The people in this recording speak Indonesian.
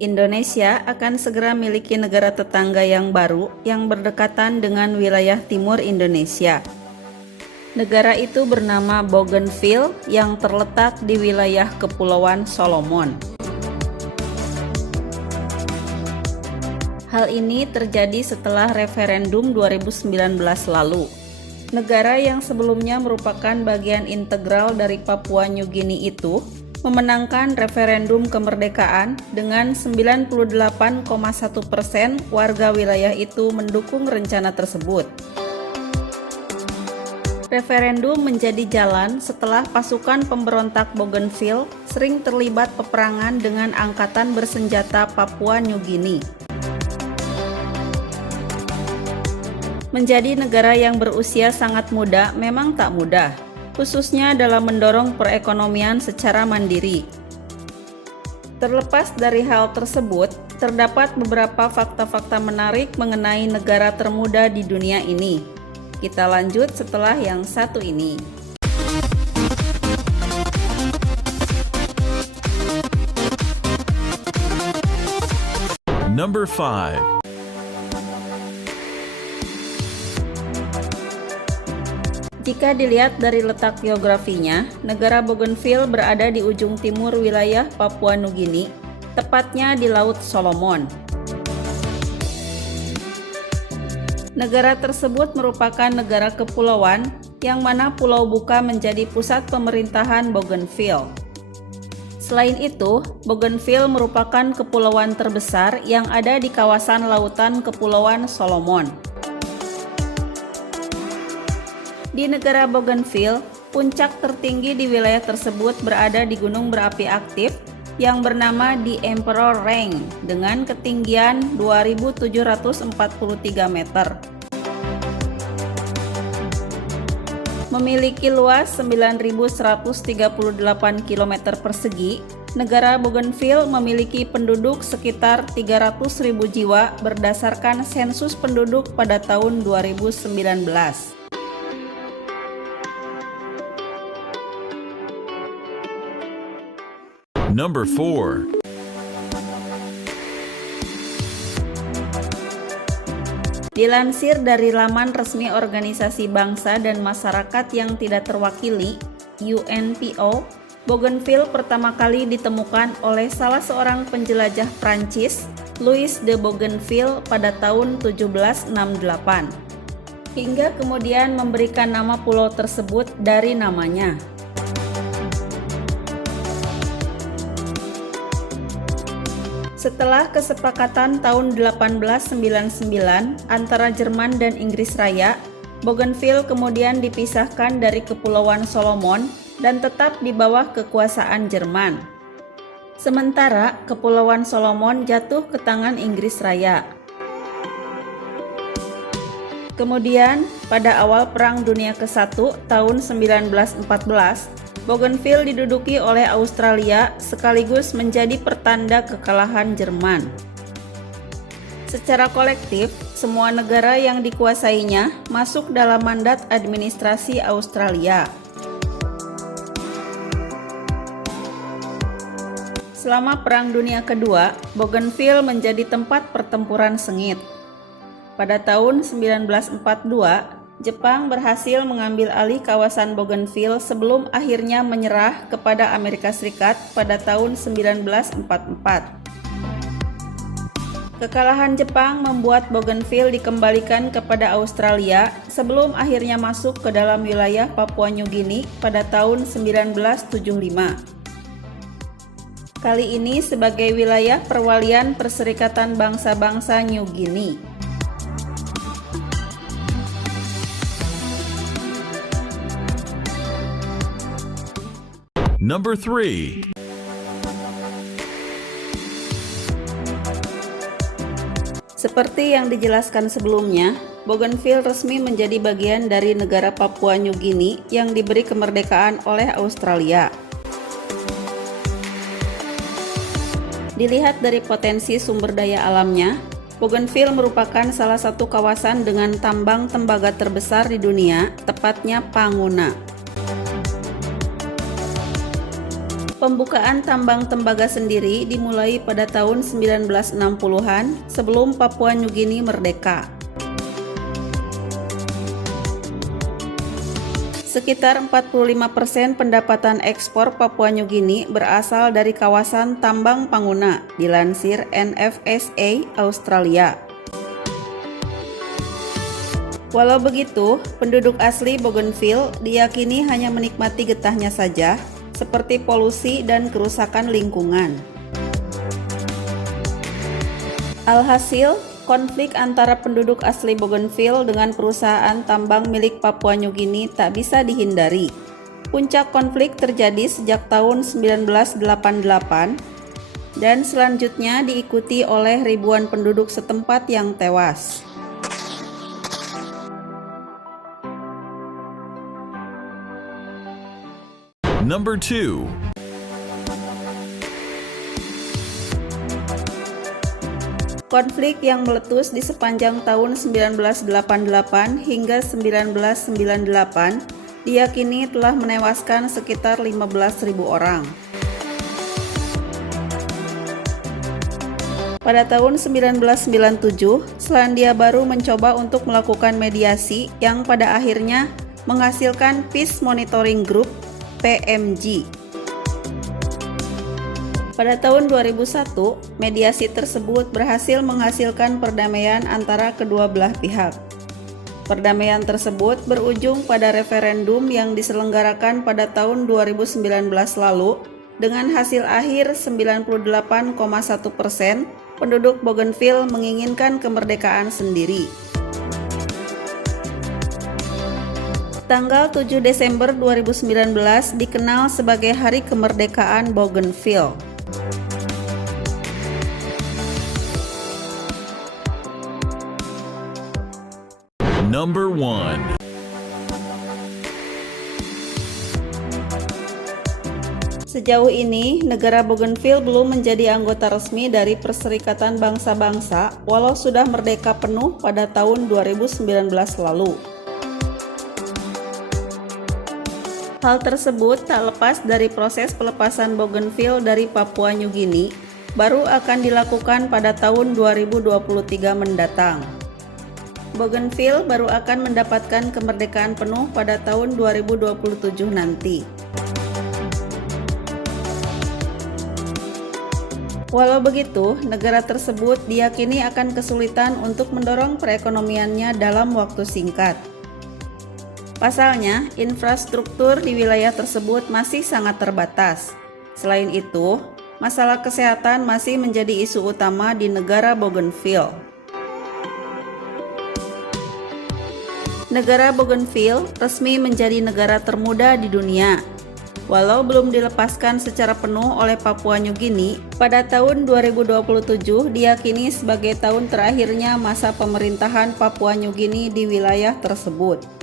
Indonesia akan segera miliki negara tetangga yang baru yang berdekatan dengan wilayah timur Indonesia. Negara itu bernama Bougainville yang terletak di wilayah Kepulauan Solomon. Hal ini terjadi setelah referendum 2019 lalu. Negara yang sebelumnya merupakan bagian integral dari Papua New Guinea itu memenangkan referendum kemerdekaan dengan 98,1% warga wilayah itu mendukung rencana tersebut. Referendum menjadi jalan setelah pasukan pemberontak Bougainville sering terlibat peperangan dengan angkatan bersenjata Papua New Guinea. Menjadi negara yang berusia sangat muda memang tak mudah, khususnya dalam mendorong perekonomian secara mandiri. Terlepas dari hal tersebut, terdapat beberapa fakta-fakta menarik mengenai negara termuda di dunia ini. Kita lanjut setelah yang satu ini. Number 5. Jika dilihat dari letak geografinya, negara Bougainville berada di ujung timur wilayah Papua New Guinea, tepatnya di Laut Solomon. Negara tersebut merupakan negara kepulauan, yang mana Pulau Buka menjadi pusat pemerintahan Bougainville. Selain itu, Bougainville merupakan kepulauan terbesar yang ada di kawasan lautan Kepulauan Solomon. Di negara Bougainville, puncak tertinggi di wilayah tersebut berada di gunung berapi aktif yang bernama The Emperor Range dengan ketinggian 2.743 meter. Memiliki luas 9.138 km persegi, negara Bougainville memiliki penduduk sekitar 300.000 jiwa berdasarkan sensus penduduk pada tahun 2019. Number 4. Dilansir dari laman resmi Organisasi Bangsa dan Masyarakat yang Tidak Terwakili, UNPO, Bougainville pertama kali ditemukan oleh salah seorang penjelajah Prancis, Louis de Bougainville pada tahun 1768. Hingga kemudian memberikan nama pulau tersebut dari namanya. Setelah kesepakatan tahun 1899 antara Jerman dan Inggris Raya, Bougainville kemudian dipisahkan dari Kepulauan Solomon dan tetap di bawah kekuasaan Jerman. Sementara Kepulauan Solomon jatuh ke tangan Inggris Raya. Kemudian, pada awal Perang Dunia ke-1 tahun 1914, Bougainville diduduki oleh Australia sekaligus menjadi pertanda kekalahan Jerman. Secara kolektif, semua negara yang dikuasainya masuk dalam mandat administrasi Australia. Selama Perang Dunia Kedua, Bougainville menjadi tempat pertempuran sengit. Pada tahun 1942, Jepang berhasil mengambil alih kawasan Bougainville sebelum akhirnya menyerah kepada Amerika Serikat pada tahun 1944. Kekalahan Jepang membuat Bougainville dikembalikan kepada Australia sebelum akhirnya masuk ke dalam wilayah Papua New Guinea pada tahun 1975. Kali ini sebagai wilayah perwalian Perserikatan Bangsa-Bangsa New Guinea. Number 3. Seperti yang dijelaskan sebelumnya, Bougainville resmi menjadi bagian dari negara Papua New Guinea yang diberi kemerdekaan oleh Australia. Dilihat dari potensi sumber daya alamnya, Bougainville merupakan salah satu kawasan dengan tambang tembaga terbesar di dunia, tepatnya Panguna. Pembukaan tambang tembaga sendiri dimulai pada tahun 1960-an sebelum Papua Nugini merdeka. Sekitar 45% pendapatan ekspor Papua Nugini berasal dari kawasan tambang Panguna, dilansir NFSA Australia. Walau begitu, penduduk asli Bougainville diyakini hanya menikmati getahnya saja, seperti polusi dan kerusakan lingkungan. Alhasil, konflik antara penduduk asli Bougainville dengan perusahaan tambang milik Papua Nugini tak bisa dihindari. Puncak konflik terjadi sejak tahun 1988 dan selanjutnya diikuti oleh ribuan penduduk setempat yang tewas. Number 2. Konflik yang meletus di sepanjang tahun 1988 hingga 1998 diyakini telah menewaskan sekitar 15.000 orang. Pada tahun 1997, Selandia Baru mencoba untuk melakukan mediasi yang pada akhirnya menghasilkan Peace Monitoring Group (PMG). Pada tahun 2001, mediasi tersebut berhasil menghasilkan perdamaian antara kedua belah pihak. Perdamaian tersebut berujung pada referendum yang diselenggarakan pada tahun 2019 lalu dengan hasil akhir 98,1% penduduk Bougainville menginginkan kemerdekaan sendiri. Tanggal 7 Desember 2019 dikenal sebagai Hari Kemerdekaan Bougainville. Number 1. Sejauh ini, negara Bougainville belum menjadi anggota resmi dari Perserikatan Bangsa-Bangsa walau sudah merdeka penuh pada tahun 2019 lalu. Hal tersebut tak lepas dari proses pelepasan Bougainville dari Papua Nugini baru akan dilakukan pada tahun 2023 mendatang. Bougainville baru akan mendapatkan kemerdekaan penuh pada tahun 2027 nanti. Walau begitu, negara tersebut diyakini akan kesulitan untuk mendorong perekonomiannya dalam waktu singkat. Pasalnya, infrastruktur di wilayah tersebut masih sangat terbatas. Selain itu, masalah kesehatan masih menjadi isu utama di negara Bougainville. Negara Bougainville resmi menjadi negara termuda di dunia. Walau belum dilepaskan secara penuh oleh Papua Nugini, pada tahun 2027 diyakini sebagai tahun terakhirnya masa pemerintahan Papua Nugini di wilayah tersebut.